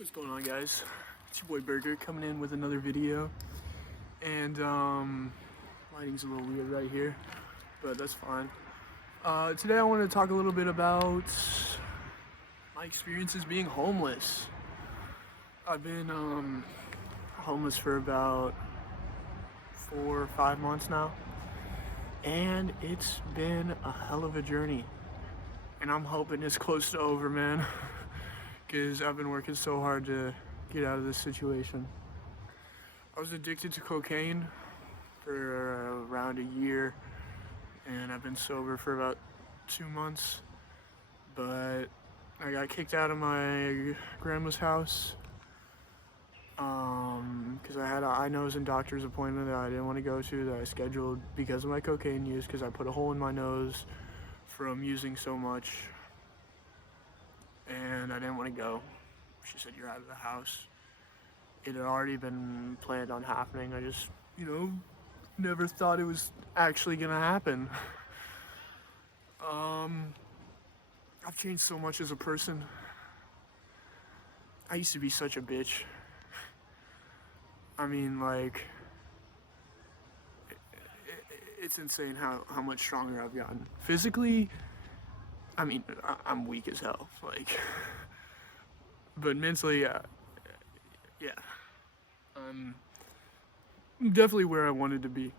What's going on, guys? It's your boy Burger coming in with another video. And lighting's a little weird right here, but that's fine. Today I want to talk a little bit about my experiences being homeless. I've been homeless for about 4 or 5 months now, and it's been a hell of a journey. And I'm hoping it's close to over, man. Because I've been working so hard to get out of this situation. I was addicted to cocaine for around a year, and I've been sober for about 2 months. But I got kicked out of my grandma's house because I had an eye, nose, and doctor's appointment that I didn't want to go to, that I scheduled because of my cocaine use, because I put a hole in my nose from using so much. And I didn't want to go. She said, "You're out of the house." It had already been planned on happening. I just, never thought it was actually gonna happen. I've changed so much as a person. I used to be such a bitch. I mean, like, it's insane how much stronger I've gotten. Physically, I mean, I'm weak as hell, like, but mentally, yeah, I'm definitely where I wanted to be.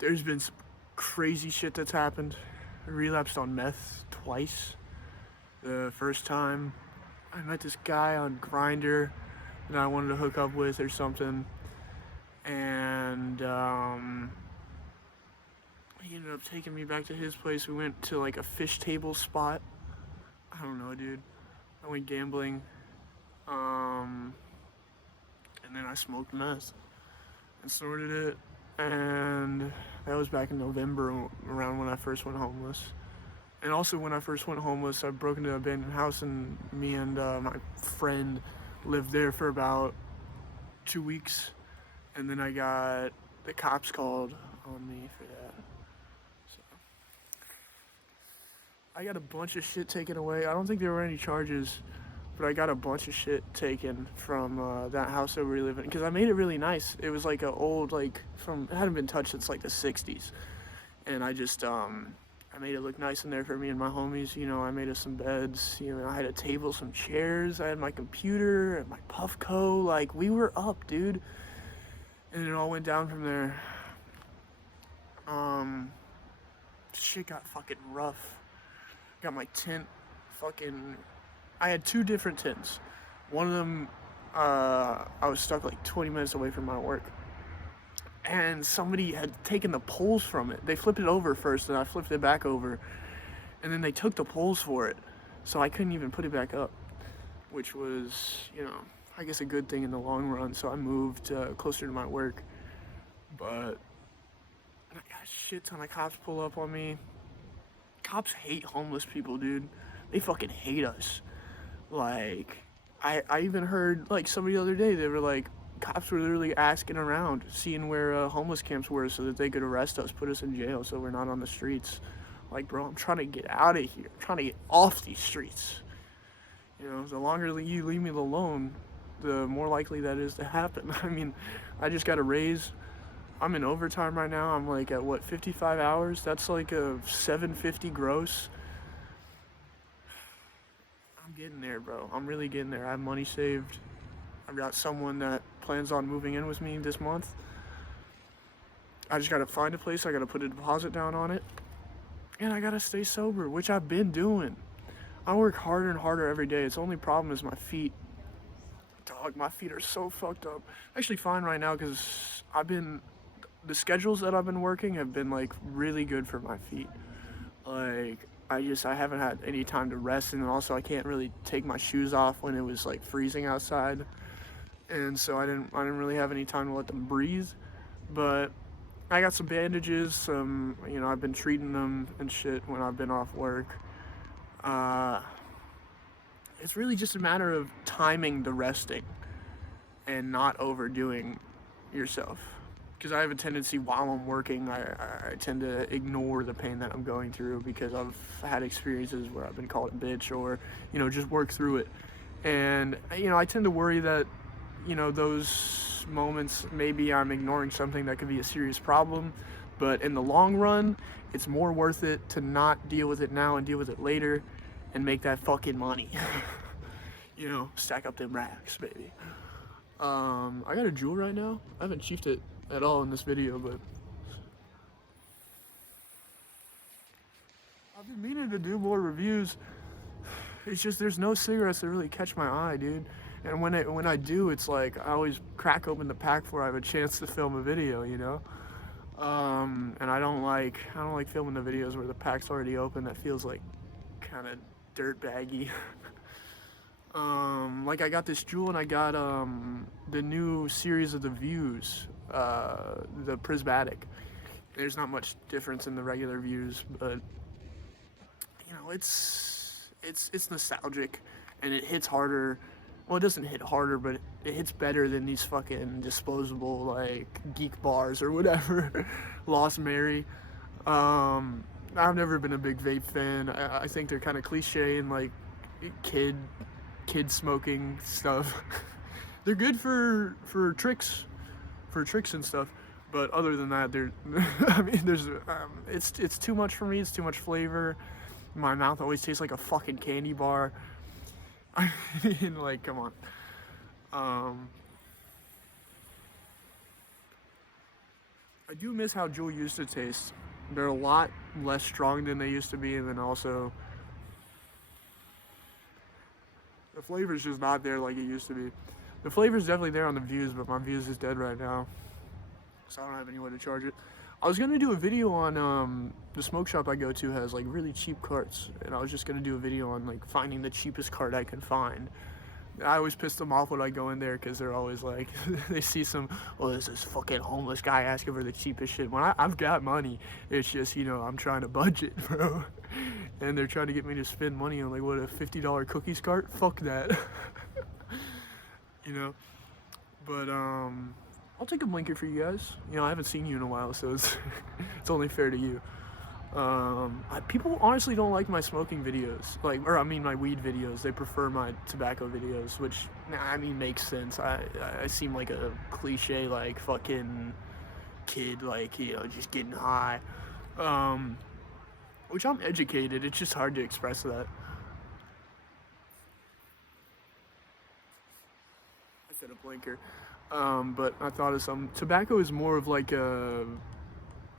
There's been some crazy shit that's happened. I relapsed on meth twice. The first time, I met this guy on Grindr that I wanted to hook up with or something, and he ended up taking me back to his place. We went to like a fish table spot. I don't know, dude. I went gambling. And then I smoked meth and snorted it. And that was back in November, around when I first went homeless. And also when I first went homeless, I broke into an abandoned house, and me and my friend lived there for about 2 weeks. And then I got the cops called on me for that. I got a bunch of shit taken away. I don't think there were any charges, but I got a bunch of shit taken from that house that we were living in, because I made it really nice. It was like an old, it hadn't been touched since like the 60s. And I just, I made it look nice in there for me and my homies. I made us some beds, I had a table, some chairs, I had my computer and my Puffco. Like, we were up, dude. And it all went down from there. Shit got fucking rough. Got my tent I had 2 different tents. One of them, I was stuck like 20 minutes away from my work. And somebody had taken the poles from it. They flipped it over first, and I flipped it back over. And then they took the poles for it. So I couldn't even put it back up, which was, I guess a good thing in the long run. So I moved closer to my work. But I got a shit ton of cops pull up on me. Cops hate homeless people, dude. They fucking hate us. Like, I even heard, like, somebody the other day, they were like, cops were literally asking around, seeing where homeless camps were so that they could arrest us, put us in jail so we're not on the streets. Like, bro, I'm trying to get out of here. I'm trying to get off these streets. The longer you leave me alone, the more likely that is to happen. I mean, I just got a raise. I'm in overtime right now. I'm like at 55 hours? That's like a $750 gross. I'm getting there, bro. I'm really getting there. I have money saved. I've got someone that plans on moving in with me this month. I just gotta find a place. I gotta put a deposit down on it. And I gotta stay sober, which I've been doing. I work harder and harder every day. Its only problem is my feet. Dog, my feet are so fucked up. Actually fine right now, because the schedules that I've been working have been like really good for my feet. Like, I haven't had any time to rest, and also I can't really take my shoes off when it was like freezing outside, and so I didn't really have any time to let them breathe. But I got some bandages, I've been treating them and shit when I've been off work. It's really just a matter of timing the resting and not overdoing yourself. because I have a tendency while I'm working, I tend to ignore the pain that I'm going through because I've had experiences where I've been called a bitch or, just work through it. And, I tend to worry that, those moments, maybe I'm ignoring something that could be a serious problem. But in the long run, it's more worth it to not deal with it now and deal with it later and make that fucking money. Stack up them racks, baby. I got a Juul right now. I haven't chiefed it at all in this video, but I've been meaning to do more reviews. It's just there's no cigarettes that really catch my eye, dude. And when I do, it's like I always crack open the pack before I have a chance to film a video, And I don't like filming the videos where the pack's already open. That feels like kind of dirt baggy. Like I got this Juul and I got the new series of the Views, the Prismatic. There's not much difference in the regular Views, but it's nostalgic and it hits harder. Well, it doesn't hit harder, but it hits better than these fucking disposable like Geek Bars or whatever. Lost Mary. I've never been a big vape fan. I think they're kind of cliche and like kid smoking stuff. They're good for tricks and stuff, but other than that, it's too much for me. It's too much flavor. My mouth always tastes like a fucking candy bar. I mean, like, come on. I do miss how Juul used to taste. They're a lot less strong than they used to be, and then also the flavor's just not there like it used to be. The flavor's definitely there on the Views, but my Views is dead right now, so I don't have any way to charge it. I was gonna do a video on the smoke shop I go to has like really cheap carts, and I was just gonna do a video on like finding the cheapest cart I can find. I always piss them off when I go in there because they're always like, they see there's this fucking homeless guy asking for the cheapest shit. When I've got money, it's just, I'm trying to budget, bro. And they're trying to get me to spend money on like, what, a $50 cookies cart? Fuck that. But, I'll take a blinker for you guys. I haven't seen you in a while, so it's only fair to you. People honestly don't like my smoking videos, my weed videos. They prefer my tobacco videos, which makes sense. I seem like a cliche, like fucking kid, like just getting high. Which I'm educated. It's just hard to express that. I said a blinker. But I thought of some. Tobacco is more of like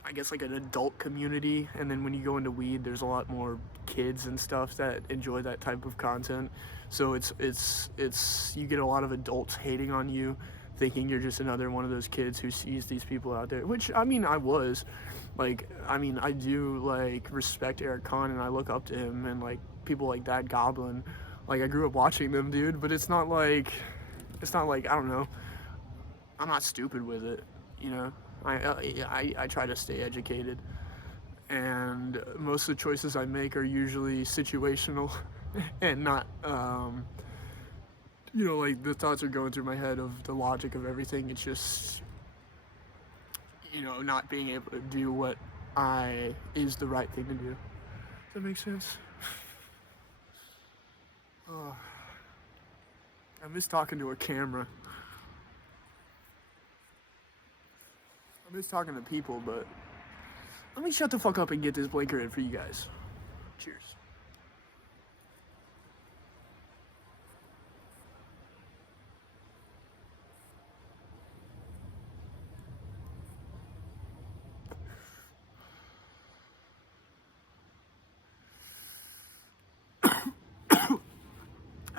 I guess like an adult community, and then when you go into weed, there's a lot more kids and stuff that enjoy that type of content. So it's you get a lot of adults hating on you, thinking you're just another one of those kids who sees these people out there. Which I was, I do like respect Eric Kahn, and I look up to him, and like people like that Goblin, like I grew up watching them, dude. But it's not like I don't know. I'm not stupid with it, I try to stay educated, and most of the choices I make are usually situational and not, like the thoughts are going through my head of the logic of everything. It's just, not being able to do what is the right thing to do. Does that make sense? I miss talking to a camera. I miss talking to people, but let me shut the fuck up and get this blinker in for you guys. Cheers.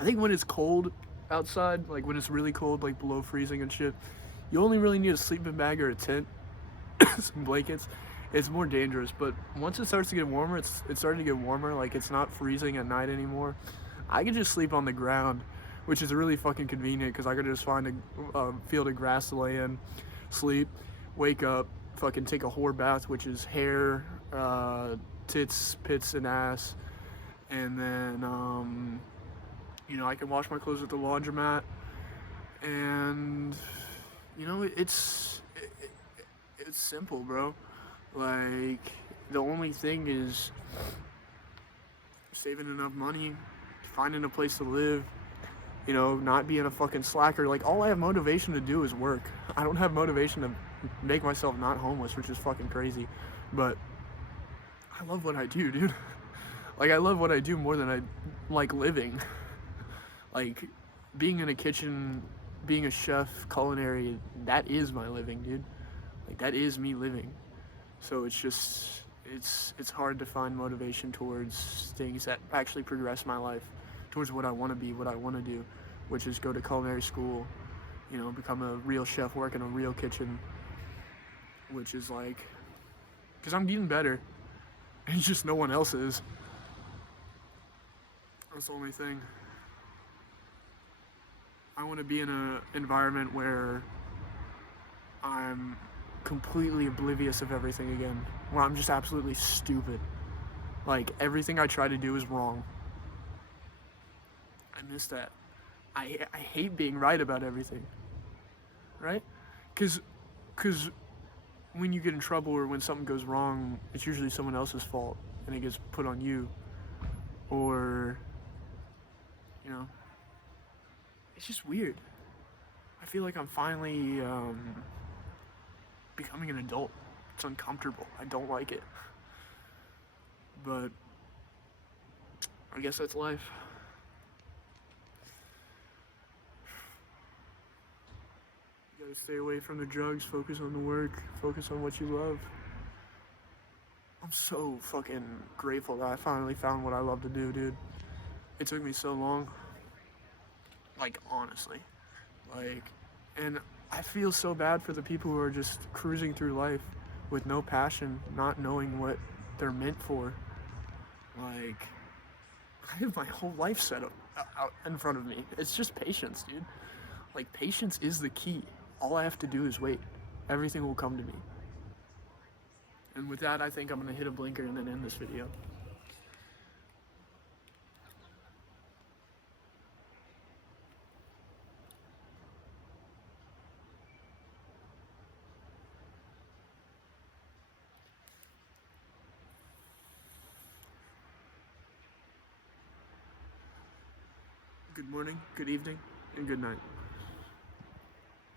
I think when it's cold outside, like when it's really cold, like below freezing and shit, you only really need a sleeping bag or a tent. Some blankets. It's more dangerous, but once it starts to get warmer, it's starting to get warmer, like it's not freezing at night anymore. I can just sleep on the ground, which is really fucking convenient because I could just find a field of grass to lay in, sleep, wake up, fucking take a whore bath, which is hair, tits, pits, and ass, and then I can wash my clothes at the laundromat, and It's simple, bro. Like, the only thing is saving enough money, finding a place to live, you know, not being a fucking slacker. Like, all I have motivation to do is work. I don't have motivation to make myself not homeless, which is fucking crazy. But I love what I do, dude. Like, I love what I do more than I like living. Like, being in a kitchen, being a chef, culinary, that is my living, dude. Like, that is me living. So it's just, it's hard to find motivation towards things that actually progress my life, towards what I want to be, what I want to do, which is go to culinary school, you know, become a real chef, work in a real kitchen, which is like, because I'm getting better, and just no one else is. That's the only thing. I want to be in an environment where I'm completely oblivious of everything again, where I'm just absolutely stupid. Like, everything I try to do is wrong. I miss that. I hate being right about everything, right? Because when you get in trouble or when something goes wrong, it's usually someone else's fault, and it gets put on you. Or, you know, it's just weird. I feel like I'm finally becoming an adult. It's uncomfortable. I don't like it. But I guess that's life. You gotta stay away from the drugs, focus on the work, focus on what you love. I'm so fucking grateful that I finally found what I love to do, dude. It took me so long. Like, honestly. Like, and I feel so bad for the people who are just cruising through life with no passion, not knowing what they're meant for. Like, I have my whole life set up out in front of me. It's just patience, dude. Like, patience is the key. All I have to do is wait. Everything will come to me. And with that, I think I'm gonna hit a blinker and then end this video. Good morning, good evening, and good night.